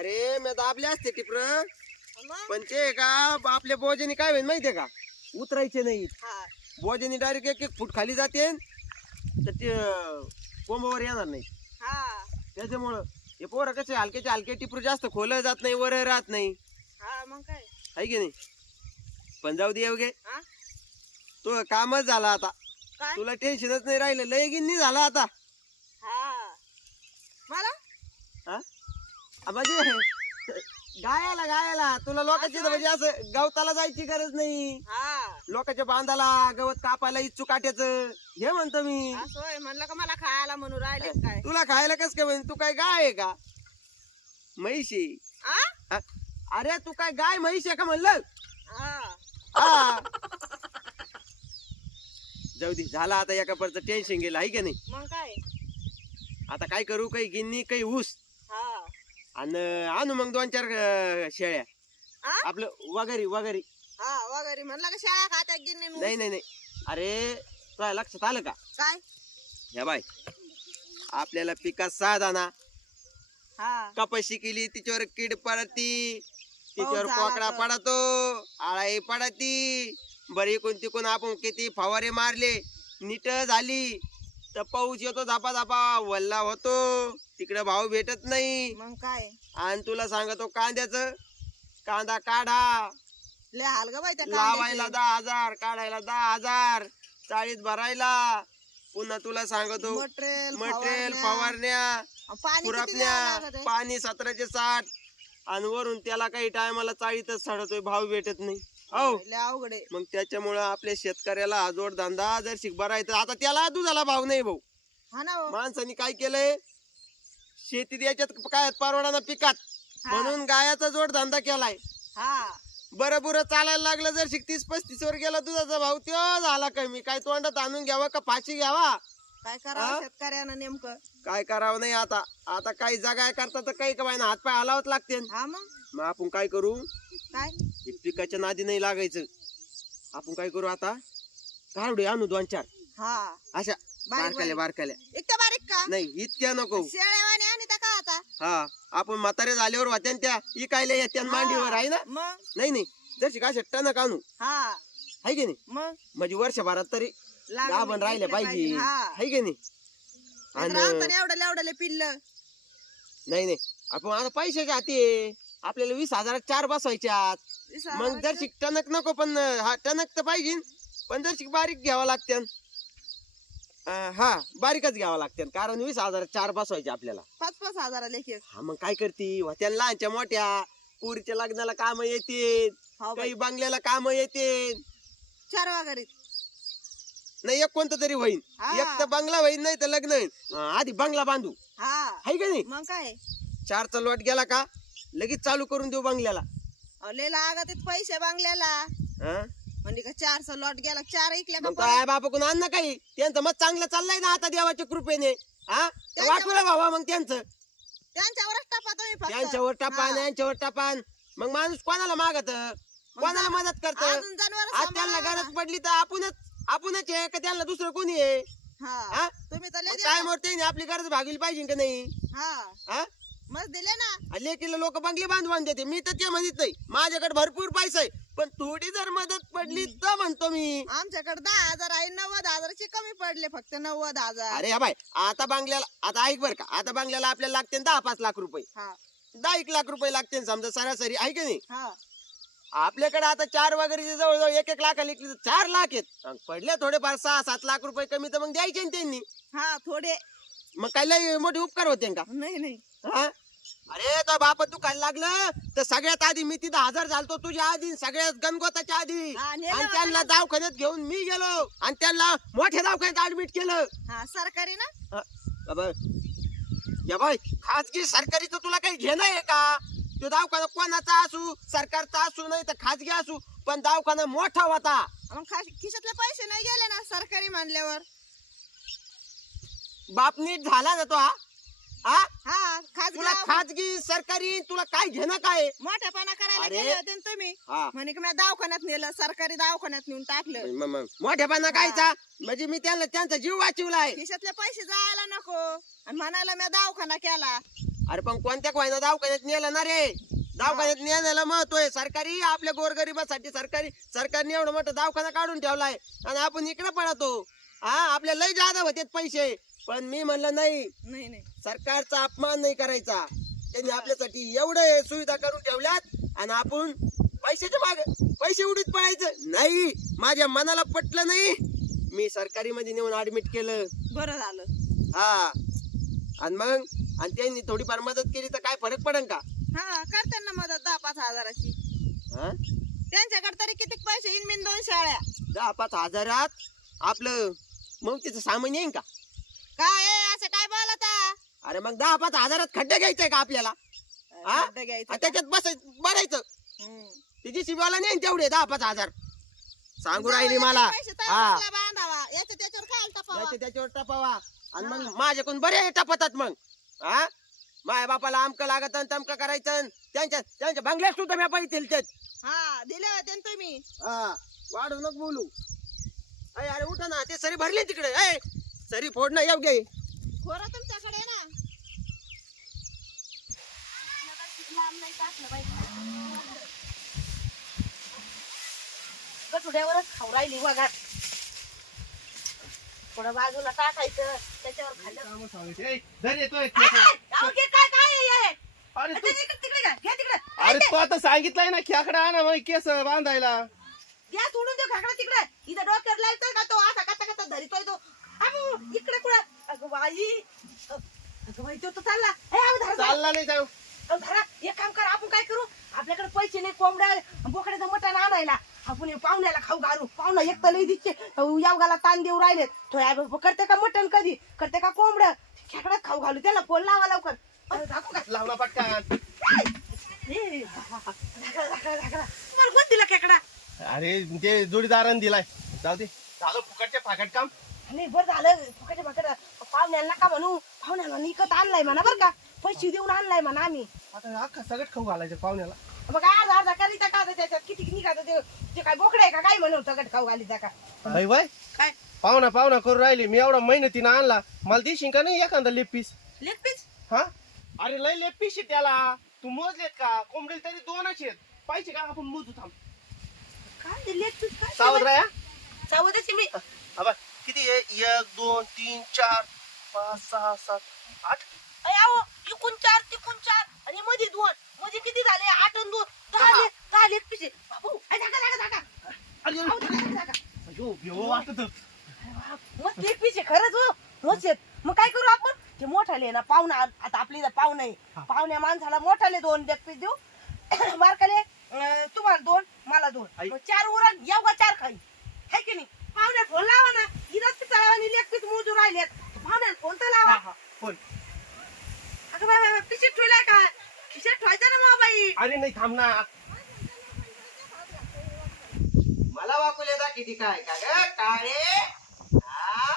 अरे मी दाबले असते टिपर पण ते का आपल्या बोजनी काय होईल माहितीये का? उतरायचे नाही हा. बोजनी डायरेक्ट एक एक फूट खाली जाते तर ते कोंबावर येणार नाही हा. त्याच्यामुळं हे पोरं कसे हलक्याचे हलके टिपर जास्त खोल जात नाही वर राहत नाही. हा मग काय? आहे की नाही? पण जाऊ दे अवघे. हा? तो कामच झाला आता. तुला टेन्शनच नाही राहिलं लय गिन्नी झाला आता. हा. मला? हा? म्हणजे गायाला गायाला. तुला लोकांची म्हणजे असं गवताला जायची गरज नाही. हा. लोकांच्या बांधाला गवत कापायला इच्छू काट्याचं. हे म्हणतो मी. असं होय म्हणलं का मला खायला म्हणून राहिले काय? तुला खायला कस काय म्हण तू काय गाय आहे का? आ? हा? अरे तू काय गाय म्हैस आहे का म्हणलं? हा. हा जाऊ दे झाला आता एका परचं टेन्शन गेलं आहे का नाही? मग काय? आता काय करू? काही गिन्नी काही ऊस. आणि आणू मग दोन चार अं, शेळ्या? आपलं वगैरे वगैरे हा वगैरे म्हणलं का शाळा गिन्नी नाही नाही नाही. अरे तुला लक्षात आलं का? काय? या बाय आपल्याला पिकात सहा दाना हा. कपाशी केली तिच्यावर कीड पडती. तिच्यावर झाला कोकडा तर. पडतो आळाई पडती. बरी कोणती कोण आपण किती फवारे मारले. नीट झाली. तर पाऊस येतो धापा धापा वल्ला होतो. तिकडे भाव भेटत नाही. मग काय? आणि तुला सांगतो कांद्याचं. कांदा काढा. लय हाल ग बाई त्या लावायला कांद्याचे. दहा हजार काढायला दहा हजार. चाळीत भरायला. पुन्हा तुला सांगतो मटेरियल मटेरियल फवारण्या. फवारण्या पाणी किती द्यावं खुरापण्या लागत आहे? पाणी सतराशे साठ. आणि वरून त्याला काही टायमाला चाळीतच सडतोय भाव भेटत नाही. हो. लय अवघड आहे. मग त्याच्यामुळं आपल्या शेतकऱ्याला हा जोड धंदा जर शिक भरायचा आता त्याला दुधाला भाव नाही भाऊ. हा ना हो. माणसाने काय केलंय? शेतीत याच्यात काय परवडाना पिकात. म्हणून गायाचा जोड धंदा केलाय. हा. बरं बुरं चालायला लागलं जर तीस पस्तीस वर गेला दुधाचा भाव त्यो झाला कमी. काय तोंडात आणून घ्यावा का फाशी घ्यावा? काय हा? करावं शेतकऱ्यानं नेमकं? काय करावं नाही आता. आता काही जगाय करता तर काही काय हात पाय हलावत लागते हा मग. मग आपण काय करू? काय? हे पिकाच्या नादी नाही लागायचं. आपण काय करू आता? काढू आणू दोन चार. हा. अशा बारकाल्या बारीक. बारकाल्या इतक्या बारीक का? नाही इतक्या नको. शेळ्यावाने आणि त्या का आता? हा आपण म्हातारे झाल्यावर होत्या न त्या इकायला येत्या मांडीवर आहे ना? मग? नाही नाही. जशी का टणक आणू? हा. आहे की नाही? मग? म्हणजे वर्षभरात तरी लागून गाभण राहिले पाहिजे. हा. आहे की नाही? आणि राहताना एवढं पिल्ल. नाही नाही. आपण आता पैशाच्या हाती आहे. आपल्याला वीस हजारात चार बसवायच्यात. मग जर शिक टणक नको पण हा टणक तर पाहिजे. पण जर शिक बारीक घ्यावा लागते. हा बारीकच घ्यावा लागते. कारण वीस हजार चार बसवायचे आपल्याला. पाच पाच हजार हा मग काय करती? होत्या लहानच्या मोठ्या. पुरीच्या लग्नाला काम येते हो बाई. काही बंगल्याला काम येते चार वगैरे. नाही एक कोणतं तरी होईन. हा. एक तर बंगला होईन नाही तर लग्न होईन. अं, आधी बंगला बांधू. हा. हाय का नाही? मग काय? चारचा लॉट गेला का? लगेच चालू करून देऊ बंगल्याला. लय लागत आहेत पैसे बांगल्याला. हा? म्हणजे का चारचा लॉट गेला चार ऐकल्या का मग परत? काय बापाकडून आण ना काही? त्यांचं मत चांगलं चाललंय ना आता देवाच्या कृपेने हा? तर वाटूला भावा मग त्यांचं. त्यांच्यावरच टापा तुम्ही फक्त. त्यांच्यावर टपान हा. यांच्यावर टपान मग माणूस कोणाला मागत? कोणाला जा- मदत करत? अजून जनावर आज त्यांना गरज पडली तर आपणच आपणच आहे का त्यांना दुसरं कोणी आहे? हा. हा? तुम्ही तर लय काय मोठे आपली गरज भागली पाहिजे का नाही. हा. हा? मग दिले ना. लेकीला लोक बंगले बांधवान देते. मी तर ते म्हणत नाही. माझ्याकडे भरपूर पैसा आहे. पण थोडी जर मदत पडली तर म्हणतो मी. आमच्याकडे दहा हजार आहे नव्वद हजाराचे कमी पडले फक्त नव्वद हजार. अरे हा बाय आता बांगल्याला आता ऐक बर का. आता बांगल्याला आपल्याला लागते दहा पाच लाख रुपये. हा. दहा एक लाख रुपये लागते समजा सरासरी आहे का नाही? हा. आपल्याकडे आता चार वगैरे जवळजवळ एक एक लाख लिखली चार लाख आहेत. अन पडले थोडेफार सहा सात लाख रुपये कमी तर मग द्यायचे ना त्यांनी. हा थोडे. मग काय लय मोठे उपकार होते का? नाही नाही. हा? अरे तो बाप दुखायला लागलं? तर सगळ्यात आधी मी तिथं हजर झालतो तुझ्या आधी सगळ्यात गणगोताच्या आधी. हा, नेलं आणि त्यांना दवाखान्यात घेऊन मी गेलो आणि त्यांना मोठ्या दवाखान्यात ऍडमिट केलं. हा सरकारी ना? हा, बाबा या बाय खाजगी सरकारीचं तुला काही घेणं आहे का? तो दवाखाना कोणाचा असू सरकारचा असू नाही तर खाजगी असू पण दवाखाना मोठा होता. मग खा- खिशातले पैसे नाही गेले ना सरकारी मानल्यावर? बाप नीट झाला ना तो हा? हा? हा खाजगी तुला दवा- खाजगी सरकारी तुला काय घेणं काय? मोठेपणा करायला अरे. गेले होते ना तुम्ही? हा. म्हणे की मी दवाखान्यात नेलं सरकारी दवाखान्यात नेऊन टाकलं. म- म- मोठेपणा कायचा? म्हणजे मी त्यांना त्यांचा जीव वाचवलाय. खिशातले पैसे जायला नको. आणि म्हणायला मी दवाखाना केला. अरे पण कोणत्या कोयना दवाखान्यात नेलं ना रे? दवाखान्यात नेण्याला महत्त्व आहे. सरकारी आपल्या गोरगरिबासाठी सरकारी सरकारने एवढं मोठं दवाखाना काढून ठेवलाय. आणि आपण इकडे पळतो. हा आपल्या लय जादा होते पैसे. पण मी म्हणलं नाही. नाही नाही. सरकारचा अपमान नाही करायचा. त्यांनी आपल्यासाठी एवढं सुविधा करून ठेवल्यात आणि आपण पैशाच्या माग पैसे उडीत पळायचं नाही. माझ्या मनाला पटलं नाही. मी सरकारी मध्ये नेऊन ऍडमिट केलं. बरं झालं. हा. आणि मग आणि त्यांनी थोडीफार मदत केली तर काय फरक पडेल का? हा ना मदत दहा पाच हजाराची. हा? त्यांच्याकडे तरी किती पैसे येईन बिन दोन शाळ्या. दहा पाच हजारात आपलं मग तिचं सामान येईन का? काय आहे, असं काय बोलता अरे मग दहा पाच हजारात खड्डे घ्यायचंय का आपल्याला? हा? खड्डे घ्यायचं आणि त्याच्यात बस भरायचं हम्म. तिची शिवाला नाही तेवढे दहा पाच हजार. सांगू राहिली जाऊ मला. याचे पैसे हा. बांधावा? याच्या त्याच्यावर काय टपावा याचे त्याच्यावर टपावा आणि मग माझ्याकडून बरे टपतात मग. हा? माझ्या बापाला आमक लागत तमक करायचं त्यांच्या त्यांच्या बंगल्यात सुद्धा मी पैसे दिलतेत हा दिले होते ना तुम्ही. हा. वाढू नको बोलू. अय अरे उठा ना ते सरी भरली तिकडे. अय सरी फोडणं योग्य आहे. खोरं तुमच्याकडे आहे ना? गठुड्यावरच खाऊ राहिली वगार थोडं बाजूला टाकायचं त्याच्यावर खाल्लं. अहो, काय काय आहे हे? अरे ते तिकडे तिकडे घ्या, घ्या तिकडे. अरे तू आता सांगितलंय ना खेकडा आणा मग केस बांधायला. घ्या सोडून दे खाकडा तिकडे. इथं डोक्यावर लायचं का तो असा कसा कसा धरितोय तो. इकडे कुठं अगं बाई. अगं बाई तो तर चालला. ए, अहो, धरा, धरा. चालला नाही जाऊ. अहो, धरा. एक काम कर आपण काय करू? आपल्याकडे पैसे नाही कोंबड्या बोकड्याचं मटण आणायला. आपण हे पाहुण्याला खाऊ घालू. पाहुणा एक तर लई दिसते. यावगाला ताण देऊ राहिलेत. तो या बघ, करते का मटण कधी? करते का कोंबड्या खेकड्यात खाऊ घालू. त्याला फोन लावा लवकर. दाखवू का? लावला पटका ए, धाकला, धाकला, धाकला. तुम्हाला कोण दिला खेकडा? अरे ते जोडीदारानं दिलाय. जाऊ दे. झालं फुकटचे फाकट काम. नाही बरं झालं. फुकटे फुकटे पाहुण्याला नका म्हणू. पाहुण्याला निकत आणलाय म्हणा बरं का. पैसे देऊन आणलाय म्हणा आम्ही. आता अख्खा सगळं खाऊ घालायचं पाहुण्याला. मग अर्धा अर्धा करीता का त्याच्यात? किती निघात ते ते काय बोकडे आहे का? काय म्हणून सगळं खाऊ घाली का? भाई बाय काय? पाहुणा पाहुणा करून राहिली. मी एवढा मेहनतीनं आणला. मला देशील का नाही एखादा लेग पीस लेग पीस हा? अरे लय लेग पीस आहे त्याला. तू मोजलेत का? कोंबडी तरी दोनच आहेत. पाहिजे का? आपण मोजू थांब. काय ते लेग पीस काय सावध राहा. सावधची मी. अबा किती आहे? एक दोन तीन चार पाच सहा सात आठ? अय, अहो इकून चार तिकून चार. आणि मध्ये दोन. मध्ये किती झाले? आठ आणि दोन. दहा दहा. ले- दहा लेग पीस आहे बाबू अय, धाका धाका धाका. अरे अहो, धाका, धाका, धाका. अयो, भेव वाटत. मस्त पीस आहे खरंच हो. मस्त आहेत. मग काय करू आपण? ते मोठाले ना पाहुणा. आता आपली इथं पाहुणा आहे. पाहुण्या माणसाला मोठाले दोन लेग पीस देऊ. बारकाले अं, तुम्हाला दोन मला दोन. आई. मग चार उरण येऊ चार खाई? है की नाही? पाहुण्यात फोन लावा ना. आणि लेग पीस मोजून राहिलेत. फोन तर लावा? फोन अगं बाय बाय पिशेत ठेवलाय का? खिशात ठेवायचा ना मोबाईल अरे नाही थांब ना. मला वाकुले दा किती काय? का ग काळे हा?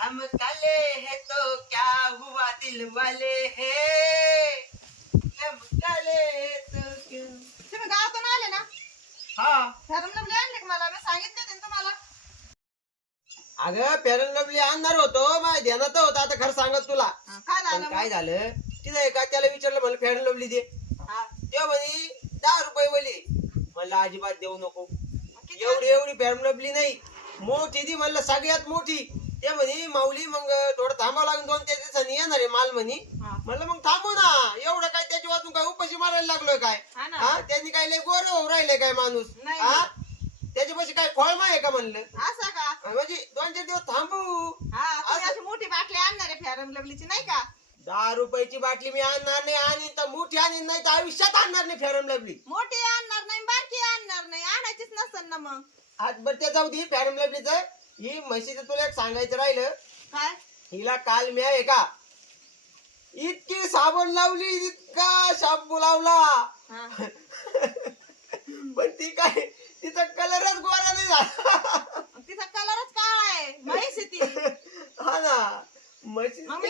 हम काले है तो क्या हुआ दिल वाले है? हम काले है तो क्यों तुम्ही गावातून आले ना हा धर्मनबले आणले का मला मी सांगितले होते ना तुम्हाला अगं पेरल लवली आणणार होतो. माझ्या ध्यानात होतं आता खरं सांगत तुला. हा, काय पण झालं काय? झालं तिथं एका त्याला विचारलं म्हणलं फेअर लवली दे. हा. तेव्हा म्हणे दहा रुपये बोली म्हणलं अजिबात देऊ नको. किती एवढी एवढी फेअर लवली नाही. मोठी ती म्हणलं सगळ्यात मोठी. ते म्हणे माऊली मग थोडं थांबावं लागेल दोन त्या दिवसांनी येणार आहे माल म्हणे. हा. म्हणलं मग थांबू ना. एवढं काय त्याच्या वाचून काय उपाशी मारायला लागलोय काय? हा ना. हा? त्यांनी काय लय गोर राहिले काय माणूस? नाही. हा? त्याच्यापाशी काय खोळमा आहे का म्हणलं? असं म्हणजे दोन चार दिवस थांबू. हा तुम्ही अशी मोठी बाटली आणणार आहे फेरम लवलीची नाही का? दहा रुपयाची बाटली मी आणणार नाही आणि तर मोठी आणि नाही तर आयुष्यात आणणार नाही फेरम लवली मोठी आणणार नाही बारकी आणणार नाही आणायचीच नसेल ना मग. आज बरं ते जाऊ दे फेरम लवलीच ही म्हशीचं तुला एक सांगायचं राहिलं. काय? हिला काल मी आहे का? इतकी साबण लावली इतका शांपू लावला. हा. पण ती काय तिचा कलरच गोरा नाही झाला तिचा कलरच काळा आहे म्हैस आहे ती हा ना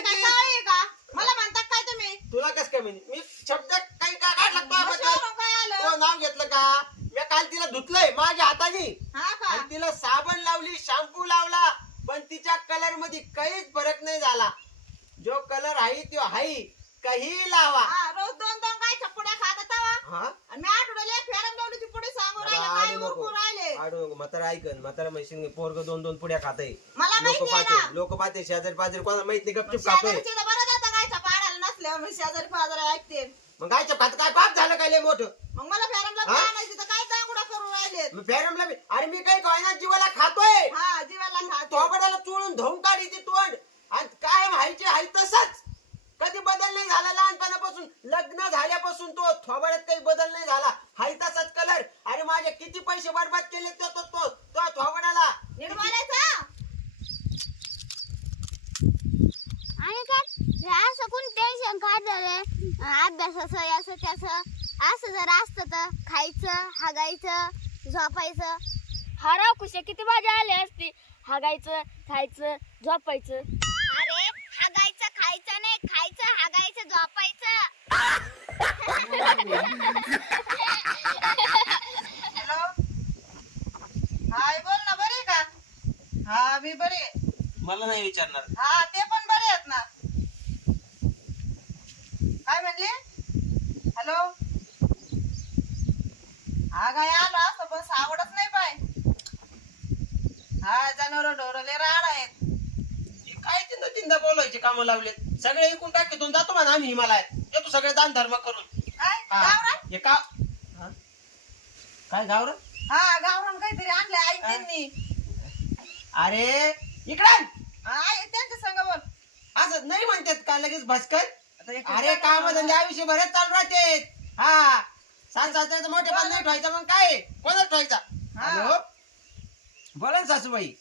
म्हशी मग मी काय किती- काळी आहे का मला म्हणतात काय तुम्ही तुला कस काय म्हणजे मी शब्द काही का काढला का बद्दल? म्हशीवरून काय तो आलं नाव घेतलं का मी काल तिला धुतलंय माझ्या हाताने हा का आणि तिला साबण लावली शॅम्पू लावला पण तिच्या कलरमध्ये काहीच फरक नाही झाला जो कलर आहे तो आहे काही लावा हा, रोज दोन दोन गायच्या पुड्या खात तवा हा आणि मी आठवड्याला फेरम लावलीची पुढे सांगू अरे, राहिले काय आडू नको. उरकू राहिले आडू नको म्हातारा ऐकन म्हातारा म्हैशीन पोरग दोन दोन पुड्या खाते मला लोक माहिती आहे पाहते लोक पाहते शेजारी पाजारी कोणाला माहीत नाही गपचूप खातोय. शेजारची तर बरं जातं गायच्या पाडायला नसल्यावर मी शेजारी पाजारी ऐकते. मग गायच्या पात काय पाप झालं काय लय मोठं? मग मला फेरम हा? आणायची तर काय दांगुडा फॅरमला बी- अरे मी काही कळणार जीवाला खातोय. हा जीवाला खाते तोबड्याला चोळून धुवून काढी ती तोंड. आणि काय व्हायचे आहे तसंच. कधी बदल नाही झाला लहानपणापासून लग्न झाल्यापासून तो थोबड्यात काही बदल नाही झाला. हाय तसाच कलर अरे माझे किती पैसे बरबाद केले तो तो तो तो थोबड्याला नीट बोलायचं आणि काय हे असं कोण टेन्शन काय झालंय अभ्यासाचं याचं त्याचं असं जर असतं तर खायचं हागायचं झोपायचं हराव खुश किती मजा आली असती हागायचं खायचं झोपायचं. अरे हागायचं खायचं नाही खायचं हागायचं झोपायचं. हॅलो? हाय बोल ना बरे का? हा मी बरे. मला नाही विचारणार. हा ते पण बरे आहेत ना काय म्हणले हॅलो हा काय आलो असं बस आवडत नाही पाय हा ढोरले राड आहेत. हे काय तीनदा तीनदा बोलायचे कामं लावलेत? सगळे एकूण टाकीतून जातो म्हणा आम्ही हिमालयात. येतो सगळे दान धर्म करून. काय? हा. गावरान? हे का? हा? काय गावरण हा गावरान काहीतरी आणले आई त्यांनी. अरे इकडे हा आई त्यांच्या संग बोल. असं नाही म्हणतात का लगेच भस्कर? आता एक अरे काम धंदे आयुष्य बरेच चालू राहते. हा. सात सासऱ्याचं मोठे पण नाही ठेवायचा मग काय? कोणाच ठेवायचा? हा. हॅलो? बोला ना सासूबाई.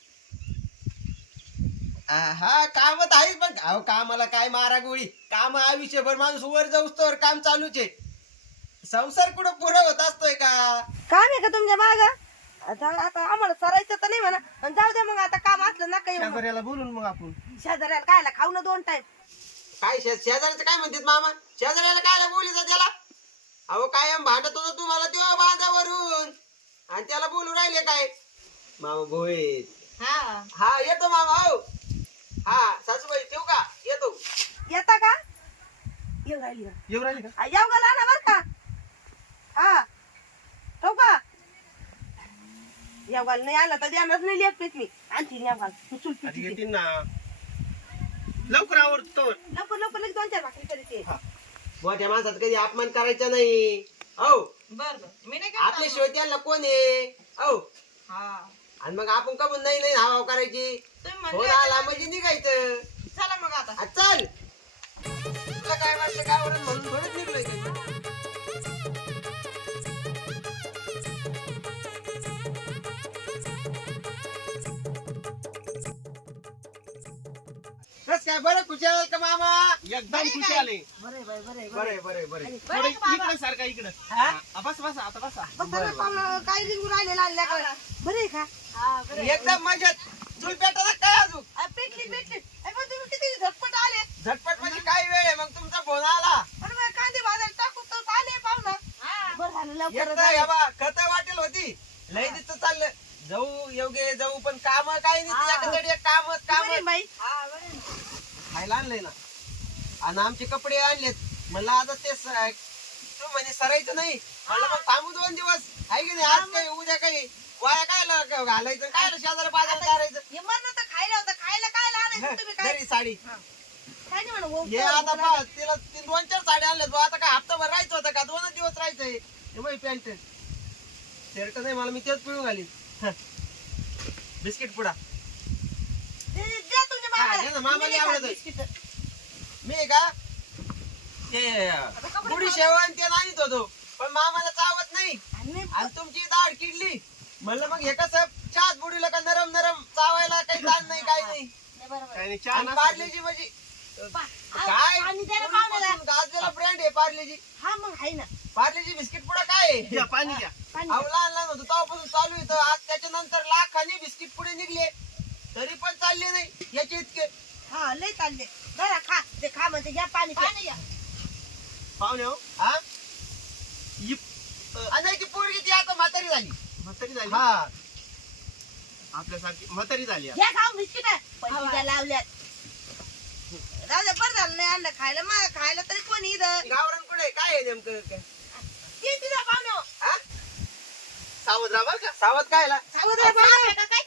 हा काम तर आहेच पण अहो कामाला काय मारा गोळी? काम आयुष्यभर माणूस वर जाऊस तर काम चालूच आहे. संसार कुठं पुरं होत असतोय का? काम आहे का तुमच्या माग? आता आता आम्हाला सरायचं तर नाही म्हणा. पण जाऊ दे मग आता काम असलं ना काही शेजाऱ्याला बोलून मग आपण. शेजाऱ्याला खायला खाऊ ना दोन टाइम काय शे- शेजाऱ्याचं काय म्हणतात मामा? शेजाऱ्याला काय बोलीचा त्याला. अहो कायम भांडत होता तुम्हाला तेव्हा बांधावरून. आणि त्याला बोलू राहिले काय? मामा भोईत हा. हा येतो मामा हो. हा सासूबाई ठेवू का? येतो. येता का? येऊ राहिली का? येऊ राहिली का? आ, येऊ का ना बर का? हा ठेवू का? येऊ घाल नाही आलं तर देणार नाही लेत पीत मी. आणखी येऊ घाल तू चुल आधी पिती येतील ना. लवकर आवडतो लवकर लवकर लगेच दोन चार भाकरी. मोठ्या माणसात कधी अपमान करायचा नाही. हो बर बर. मी नाही आपल्या शिवाय त्याला कोण आहे? हा. आणि मग आपण का नाही नाही हाव करायची. तुम्ही फोन म्हणले आला म्हणजे निघायचं. चला मग आता. आ, चल. तुला काय वाटतं काय म्हणून म्हणून थोडंच निघलोय का? कस काय? बरं? खुशाल का मामा? एकदम खुशी आले बरं बरं बरे बरे बरे थोडं इकडे सारखा इकडे. हा? बस बस आता बसा. बस ना पाहुणं काय रिंगू राहिले बरं आहे का? एकदम मजेत. चूल पेटायला काय अजून? पेटली पेटली. पण तुम्ही किती झटपट आले? झटपट म्हणजे काय वेळ आहे? मग तुमचा फोन आला. कांदे भाजायला टाकून तर आले पाहुणं. बरं झालं लवकर एकदा या बा खत वाटेल होती. लय दिसत चाललं. जाऊ योग्य जाऊ पण काम काय नाही तुझ्याकडे एक काम काम. बाई. हा बरं आहे. खायला आणलंय ना. आणि आमचे कपडे आणलेत. म्हणलं आता ते स- तू म्हणे सरायचं नाही. म्हणलं मग थांबू दोन दिवस. आहे की नाही? आज काही उद्या काही. वाया काय ला- घालायचं? काय शेजारी बाजार करायचं हे मरण तर खायला होतं. खायला काय आणायचं तुम्ही काय? घरी साडी काय नाही हे आता पहा तिला तीन दोन चार साड्या आणल्यात बुवा, आता काय हप्ताभर राहायचं होतं का? दोनच दिवस राहायचंय हे बाई पॅन्ट. शर्ट नाही मला मी तेच पिळून घालीन. बिस्किट पुडा. दे- द्या तुमच्या हा, मामाला. दे ना, मामाला मी नाही आवडत खात आहे. बिस्किटं. मी आहे का? ते बुडी शेवण ते नाहीत होतो. पण मामाला चावत नाही. आणि मी- आणि तुमची दाढ किडली. म्हणलं मग हे कसं? चहात बुडीला का नरम नरम चावायला काही ताण नाही काय नाही. नाही चहा आणि नाश्ता पार्लेजी म्हणजे काय? पाहुण्याला. गाजलेला ब्रँड आहे पार्लेजी. हा मग आहे ना. पार्लेजी बिस्किट पुडा काय आहे? घ्या पाणी घ्या. पाणी अहो लहान लहान होतो तेव्हापासून चालू येतं आज त्याच्यानंतर लाखानी बिस्किट पुढे निघले. तरी पण चालले नाही याचे इतके. हा लय चालले. जरा खा. ते खा म्हणते घ्या पाणी प्या. पाणी घ्या. पाहुणे हो. हा? ही आणि नाही ती पोरगी ती आता म्हातारी झाली. म्हातारी झाली? हा. आपल्यासारखी म्हातारी झाली आता. घ्या खाऊ बिस्किट पैसे द्या लावल्यात. जाऊ दे बरं झालं नाही आणलं खायला. मा खायला तरी कोणी इथं? गावरान कुठे काय आहे नेमकं? काय? हा? सावध राहा बरं का? सावध कायला? सावध राहा काय